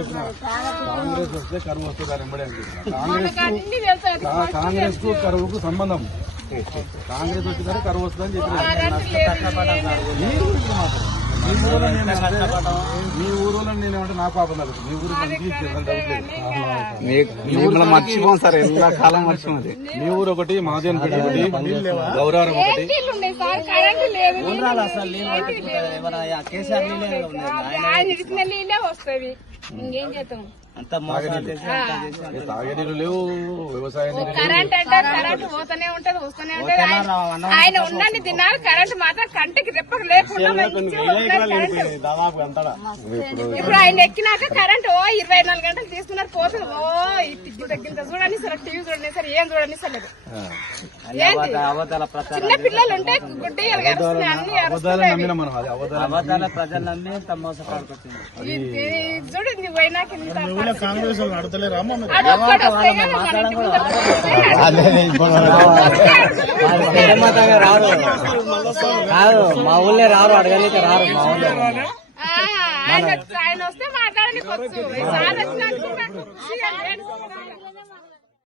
కాంగ్రెస్ వస్తే కరువు వస్తుంది కాంగ్రెస్కు కరువుకు సంబంధం. కాంగ్రెస్ వచ్చిందంటే కరువు వస్తుందని చెప్పి కరెంట్ లేదు మీ ఊరిలో నేను మీ ఊరిలో నేను ఏమంటే నా పాపం తగ్గుతుంది మీ లేదు. మిమ్మల్ని మర్చిపోం సార్ ఎలా కాలం మర్చిపోయింది మీ ఊరు ఒకటి మాదేనపేట ఒకటి గౌరవరం ఒకటి. నీళ్ళు ఉన్నాయి సార్? కరెంట్ లేదు అసలు నీళ్ళు కేసీఆర్ నీళ్ళే ఉన్నాయి? ఇంకేం చేద్దాం? లేవు వ్యవసాయ కరెంట్ అంటే కరెంట్ పోతూనే ఉంటది వస్తూనే ఉంటది. ఆయన- ఉన్నన్ని దినాలు కరెంట్ మాత్రం కంటికి రెప్పకు లేకుండా ఇప్పుడు ఆయన ఎక్కినాక కరెంట్ ఓ ఇరవై నాలుగు గంటలు తీసుకున్నారు పోతుంది. ఓ ఇంత తగ్గింత చూడండి సార్ టీవీ చూడండి సార్ ఏం చూడండి సార్ లేదు ఏంది అబద్ధాల ప్రచారం చిన్న పిల్లలు ఉంటే గుడ్డి అరుస్తున్నాయి అన్ని అబద్ధాలు అరుస్తున్నాయి నమ్మిన మనం అది అబద్ధాలు అబద్ధాల ప్రజలు నమ్మి ఇంత మోసపడుకొచ్చింది ఇది చూడు ఇది పోయినాక ఇంత పరిస్థితి. కాంగ్రెస్ వాళ్ళు అడతలేరా అది ఒక్కటి వస్తే కానీ మన ఇంటి ముందర వస్తే రారు కాదు మా ఊళ్ళో రారు అడగలేక రారు మా ఊళ్ళో. ఆయన వస్తే మాట్లాడడానికి వచ్చు